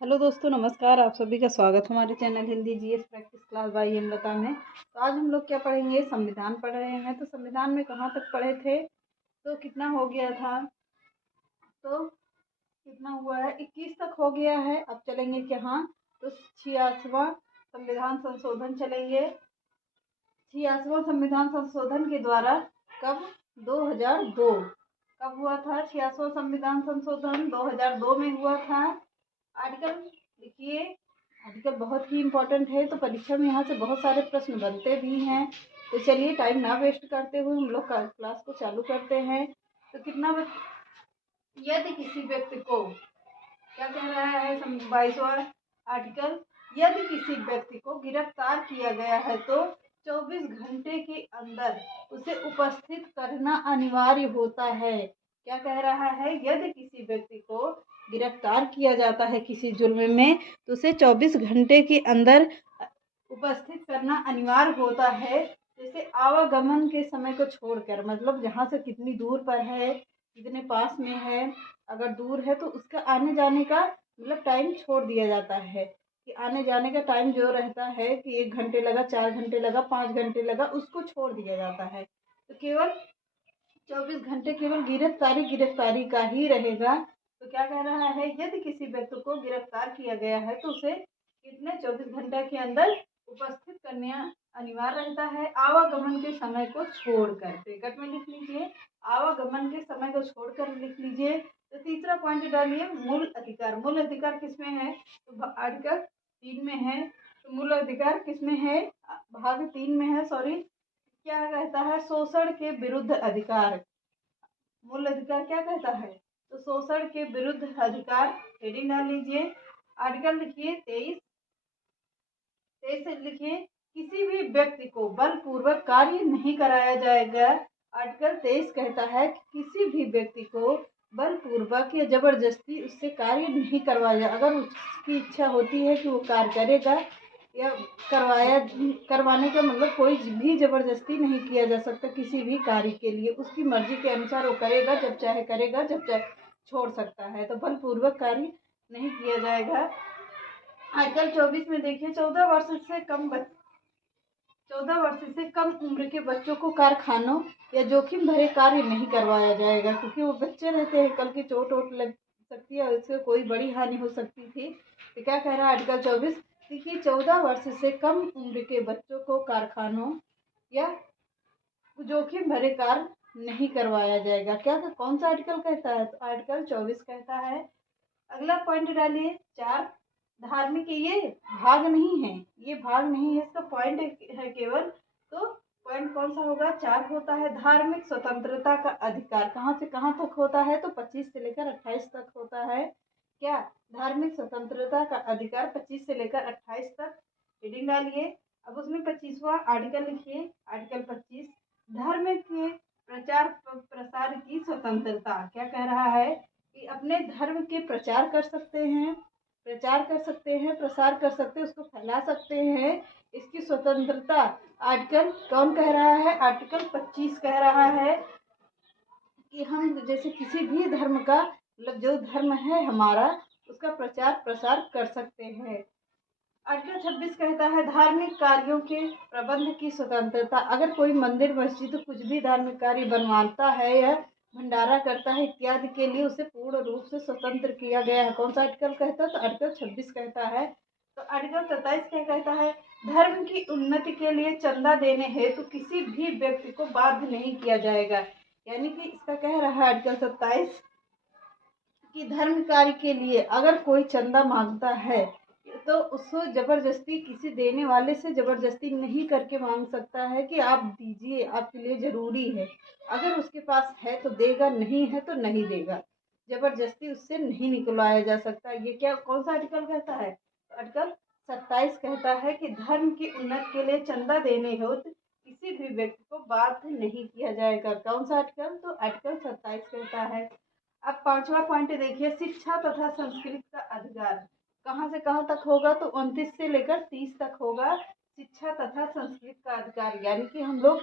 Hello दोस्तों, नमस्कार। आप सभी का स्वागत हमारे channel Hindi GS practice class by Hemlata में। तो आज हम लोग क्या पढ़ेंगे, संविधान पढ़ रहे हैं। तो संविधान में कहाँ तक पढ़े थे, तो कितना हो गया था, तो कितना हुआ है, 21 तक हो गया है। अब चलेंगे कहाँ, तो 86वां संविधान संशोधन चलेंगे। 86वां संविधान संशोधन के द्वारा कब, 2002 कब हुआ था। 86वां संविधान संशोधन 2002 में हुआ था। आर्टिकल देखिए, आर्टिकल बहुत ही इम्पोर्टेंट है, तो परीक्षा में यहाँ से बहुत सारे प्रश्न बनते भी हैं। तो चलिए टाइम ना वेस्ट करते हुए हम लोग क्लास को चालू करते हैं। तो कितना यदि किसी व्यक्ति को, क्या कह रहा है 22वां आर्टिकल, यदि किसी व्यक्ति को गिरफ्तार किया गया है तो 24 घंटे के अंदर उसे उपस्थित करना अनिवार्य होता है। क्या कह रहा है, यदि किसी व्यक्ति को गिरफ्तार किया जाता है किसी जुर्म में, तो उसे 24 घंटे के अंदर उपस्थित करना अनिवार्य होता है। जैसे आवागमन के समय को छोड़कर, मतलब जहाँ से कितनी दूर पर है, कितने पास में है, अगर दूर है तो उसका आने जाने का मतलब टाइम छोड़ दिया जाता है। कि आने जाने का टाइम जो रहता है कि 1 घंटे लगा, 4 घंटे लगा, 5 घंटे लगा, उसको छोड़ दिया जाता है। तो केवल 24 घंटे केवल गिरफ्तारी का ही रहेगा। तो क्या कह रहा है, यदि किसी व्यक्ति को गिरफ्तार किया गया है तो उसे कितने 24 घंटे के अंदर उपस्थित करने अनिवार्य रहता है, आवागमन के समय को छोड़कर। ब्रैकेट में लिख लीजिए, आवागमन के समय को छोड़कर लिख लीजिए। तो तीसरा पॉइंट डालिए, मूल अधिकार। मूल अधिकार किसमें है, तो आर्टिकल 3 में है। तो मूल अधिकार किसमें है, भाग 3 में है, सॉरी। क्या कहता है, शोषण के विरुद्ध अधिकार। मूल अधिकार क्या कहता है, तो शोषण के विरुद्ध अधिकार। हेडिंग डाल लीजिए। आर्टिकल लिखिए 23 लिखिए, किसी भी व्यक्ति को बलपूर्वक कार्य नहीं कराया जाएगा। आर्टिकल 23 कहता है कि किसी भी व्यक्ति को बलपूर्वक या जबरदस्ती उससे कार्य नहीं करवाया। अगर उसकी इच्छा होती है कि वो कार्य करेगा या करवाने का मतलब कोई भी जबरदस्ती नहीं किया जा सकता किसी भी कार्य के लिए। उसकी मर्जी के अनुसार वो करेगा, जब चाहे करेगा, जब चाहे छोड़ सकता है। तो बलपूर्वक कार्य नहीं किया जाएगा। आर्टिकल 24 में देखिए, 14 वर्ष से कम उम्र के बच्चों को कारखानों या जोखिम भरे कार्य नहीं करवाया जाएगा, क्योंकि वो बच्चे रहते हैं, कल की चोट वोट लग सकती है, उससे कोई बड़ी हानि हो सकती थी। तो क्या कह रहा है आर्टिकल 24, देखिए 14 वर्ष से कम उम्र के बच्चों को कारखानों या जोखिम भरे कार्य नहीं करवाया जाएगा। क्या कौन सा आर्टिकल कहता है, तो आर्टिकल 24 कहता है। अगला पॉइंट डालिए 4, धार्मिक। ये भाग नहीं है, ये भाग नहीं है, इसका पॉइंट है केवल। तो पॉइंट कौन सा होगा, 4 होता है। धार्मिक स्वतंत्रता का अधिकार कहाँ से कहाँ तक होता है, तो 25 से लेकर 28 तक होता है। क्या, धार्मिक स्वतंत्रता का अधिकार 25 से लेकर 28 तक। हेडिंग डालिए। अब उसमें 25वां आर्टिकल लिखिए। आर्टिकल 25, धर्म के प्रचार प्रसार की स्वतंत्रता। क्या कह रहा है कि अपने धर्म के प्रचार कर सकते हैं, प्रसार कर सकते हैं, उसको फैला सकते हैं, इसकी स्वतंत्रता आर्टिकल कौन कह रहा है, आर्टिकल 25 कह रहा है कि हम जैसे किसी भी धर्म का, मतलब जो धर्म है हमारा, उसका प्रचार प्रसार कर सकते हैं। आर्टिकल 26 कहता है धार्मिक कार्यों के प्रबंध की स्वतंत्रता। अगर कोई मंदिर मस्जिद कुछ भी धार्मिक कार्य बनवाता है या भंडारा करता है इत्यादि के लिए, उसे पूर्ण रूप से स्वतंत्र किया गया है। कौन सा आर्टिकल कहता है, तो आर्टिकल 26 कहता है। तो आर्टिकल 27 क्या कहता है, धर्म की उन्नति के लिए चंदा देने हेतु किसी भी व्यक्ति को बाध्य नहीं किया जाएगा। यानी कि इसका कह रहा है आर्टिकल 27 कि धर्म कार्य के लिए अगर कोई चंदा मांगता है तो उसको जबरदस्ती, किसी देने वाले से जबरदस्ती नहीं करके मांग सकता है कि आप दीजिए, आपके लिए जरूरी है। अगर उसके पास है तो देगा, नहीं है तो नहीं देगा। जबरदस्ती उससे नहीं निकलवाया जा सकता। ये क्या कौन सा आर्टिकल कहता है, आर्टिकल 27 कहता है कि धर्म की उन्नति के लिए चंदा देने हेतु किसी भी व्यक्ति को बाध्य नहीं किया जाएगा। कौन सा आर्टिकल, तो आर्टिकल 27 कहता है। अब 5वां पॉइंट देखिए, शिक्षा तथा संस्कृति का अधिकार। कहाँ से कहाँ तक होगा, तो 29 से लेकर 30 तक होगा। शिक्षा तथा संस्कृति का अधिकार, यानी कि हम लोग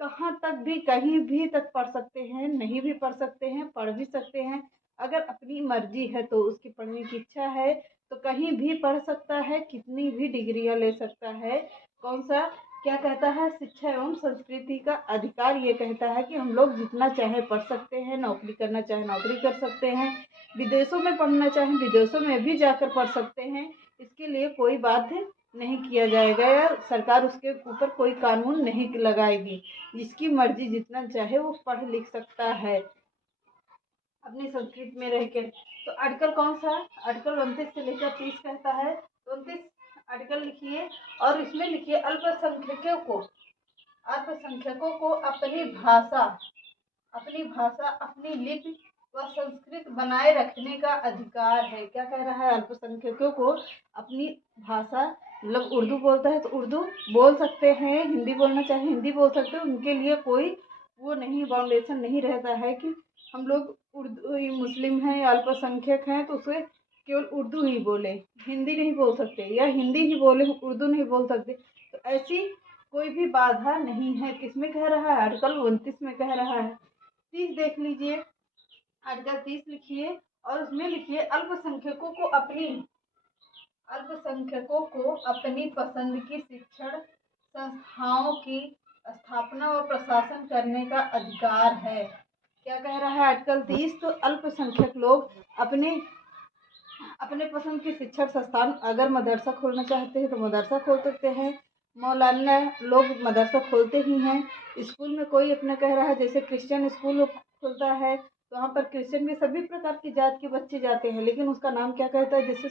कहाँ तक भी, कहीं भी तक पढ़ सकते हैं, नहीं भी पढ़ सकते हैं, पढ़ भी सकते हैं। अगर अपनी मर्जी है तो, उसकी पढ़ने की इच्छा है तो कहीं भी पढ़ सकता है, कितनी भी डिग्रियां ले सकता है। कौन सा क्या कहता है, शिक्षा एवं संस्कृति का अधिकार ये कहता है कि हम लोग जितना चाहे पढ़ सकते हैं, नौकरी करना चाहे नौकरी कर सकते हैं, विदेशों में पढ़ना चाहे विदेशों में भी जाकर पढ़ सकते हैं। इसके लिए कोई बाध्य नहीं किया जाएगा या सरकार उसके ऊपर कोई कानून नहीं लगाएगी। जिसकी मर्जी जितना चाहे वो पढ़ लिख सकता है अपनी संस्कृति में रह के। तो आर्टिकल कौन सा, आर्टिकल 29 से लेकर 30 कहता है। 29 आर्टिकल लिखिए और इसमें लिखिए अल्पसंख्यकों को अपनी भाषा अपनी लिपि व संस्कृति बनाए रखने का अधिकार है। क्या कह रहा है, अल्पसंख्यकों को अपनी भाषा, मतलब उर्दू बोलता है तो उर्दू बोल सकते हैं, हिंदी बोलना चाहे हिंदी बोल सकते हैं। उनके लिए कोई वो नहीं, बाउंडेशन नहीं रहता है कि हम लोग उर्दू मुस्लिम हैं, अल्पसंख्यक हैं तो उसे केवल उर्दू ही बोले, हिंदी नहीं बोल सकते, या हिंदी ही बोले उर्दू नहीं बोल सकते। तो ऐसी कोई भी बाधा नहीं है। किसमें कह रहा है, आर्टिकल 29 में कह रहा है। 30 देख लीजिए, आर्टिकल 30 लिखिए और उसमें लिखिए अल्पसंख्यकों को अपनी पसंद की शिक्षण संस्थाओं की स्थापना व प्रशासन करने का अधिकार है। क्या कह रहा है आर्टिकल 30, तो अल्पसंख्यक लोग अपने पसंद की शिक्षण संस्थान, अगर मदरसा खोलना चाहते हैं तो मदरसा खोल सकते हैं। मौलाना लोग मदरसा खोलते ही हैं। स्कूल में कोई अपना कह रहा है, जैसे क्रिश्चियन स्कूल खुलता है तो वहाँ पर क्रिश्चियन के सभी प्रकार की जात के बच्चे जाते हैं, लेकिन उसका नाम क्या कहता है, जैसे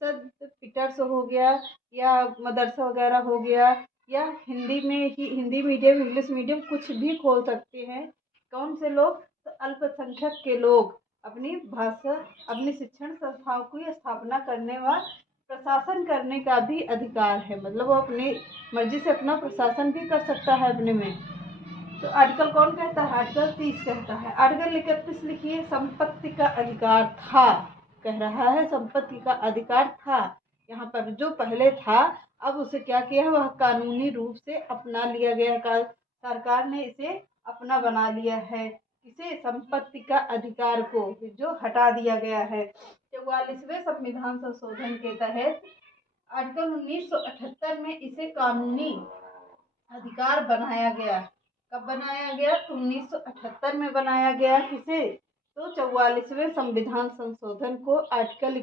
सर पीटर्स हो गया या मदरसा वगैरह हो गया, या हिंदी में ही हिंदी मीडियम इंग्लिश मीडियम कुछ भी खोल सकते हैं। कौन से लोग, तो अल्पसंख्यक के लोग अपनी भाषा अपनी शिक्षण संस्थाओं की स्थापना करने व प्रशासन करने का भी अधिकार है। मतलब वो अपनी मर्जी से अपना प्रशासन भी कर सकता है अपने में। तो आर्टिकल कौन कहता है, आर्टिकल 30 कहता है। आर्टिकल 31 लिखिए, संपत्ति का अधिकार था। कह रहा है संपत्ति का अधिकार था। यहाँ पर जो पहले था अब उसे क्या किया, वह कानूनी रूप से अपना लिया गया, सरकार ने इसे अपना बना लिया है। इसे संपत्ति का अधिकार को जो हटा दिया गया है 44वें संविधान संशोधन के तहत। आर्टिकल 1978 में इसे कानूनी अधिकार बनाया गया। कब बनाया गया, तो 1978 में बनाया गया। किसे, तो 44वें संविधान संशोधन को। आर्टिकल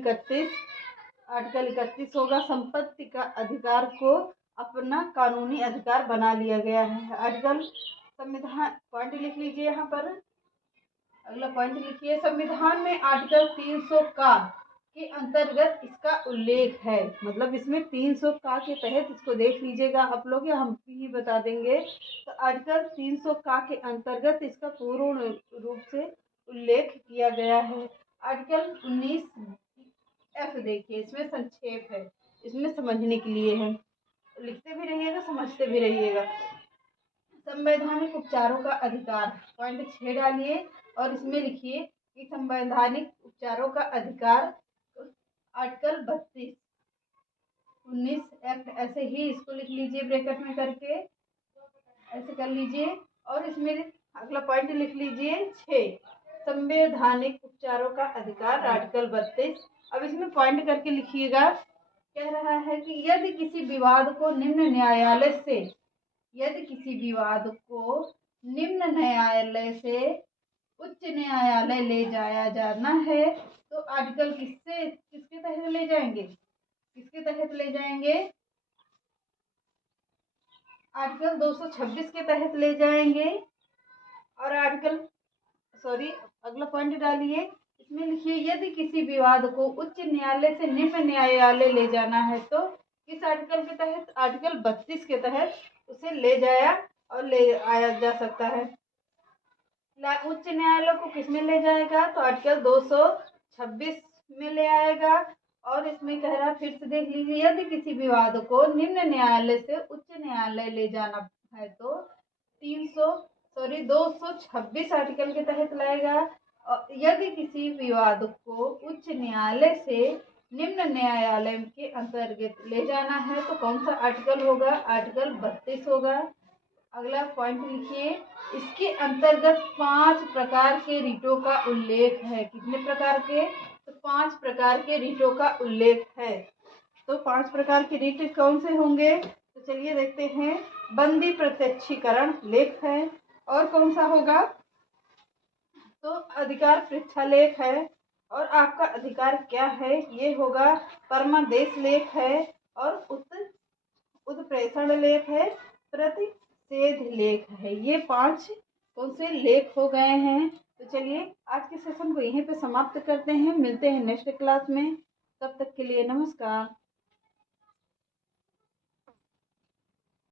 31 होगा, संपत्ति का अधिकार को अपना कानूनी अधिकार बना लिया गया है। आर्टिकल संविधान पॉइंट लिख लीजिए यहाँ पर, अगला पॉइंट लिखिए, संविधान में आर्टिकल 300 का के अंतर्गत इसका उल्लेख है। मतलब इसमें 300 का के तहत इसको देख लीजिएगा आप लोग, या हम ही बता देंगे। तो आर्टिकल 300 का के अंतर्गत इसका पूर्ण रूप से उल्लेख किया गया है। आर्टिकल 19F देखिए, इसमें संक्षेप है, इसमें समझने के लिए है, लिखते भी रहिएगा समझते भी रहिएगा। संवैधानिक उपचारों का अधिकार, पॉइंट 6 डालिए और इसमें लिखिए कि संवैधानिक उपचारों का अधिकार। आर्टिकल 32 19F ऐसे ही इसको लिख लीजिए ब्रैकेट में करके, ऐसे कर लीजिए। और इसमें अगला पॉइंट लिख लीजिए 6, संवैधानिक उपचारों का अधिकार, आर्टिकल 32। अब इसमें पॉइंट करके लिखिएगा। कह रहा है कि यदि किसी विवाद को निम्न न्यायालय से उच्च न्यायालय ले जाया जाना है तो आर्टिकल किसके तहत ले जाएंगे, आर्टिकल 226 के तहत ले जाएंगे। और अगला पॉइंट डालिए, इसमें लिखिए यदि किसी विवाद को उच्च न्यायालय से निम्न न्यायालय ले जाना है तो किस आर्टिकल के तहत, आर्टिकल 32 के तहत उसे ले आया जा सकता है। उच्च न्यायालय को किसमें ले जाएगा, तो आर्टिकल 226 में ले आएगा। और इसमें कह रहा है, फिर से देख लीजिए, यदि किसी विवाद को निम्न न्यायालय से उच्च न्यायालय ले जाना है तो 226 आर्टिकल के तहत लाएगा। यदि किसी विवाद को उच्च न्यायालय से निम्न न्यायालय के अंतर्गत ले जाना है तो कौन सा आर्टिकल होगा, आर्टिकल 32 होगा। अगला पॉइंट लिखिए, इसके अंतर्गत 5 प्रकार के रिटों का उल्लेख है। कितने प्रकार के, तो 5 प्रकार के रीटों का उल्लेख है। तो 5 प्रकार के रीट कौन से होंगे? तो चलिए देखते हैं। बंदी प्रत्यक्षीकरण लेख है। और कौन सा होगा? तो अधिकार परीक्षा लेख है। और आपका अधिकार क्या है ये होगा। परमादेश लेख है। और उत्प्रेषण लेख है। प्रतिषेध लेख है। ये 5 कौन से लेख हो गए हैं। तो चलिए आज के सेशन को यहीं पे समाप्त करते हैं। मिलते हैं नेक्स्ट क्लास में। तब तक के लिए नमस्कार।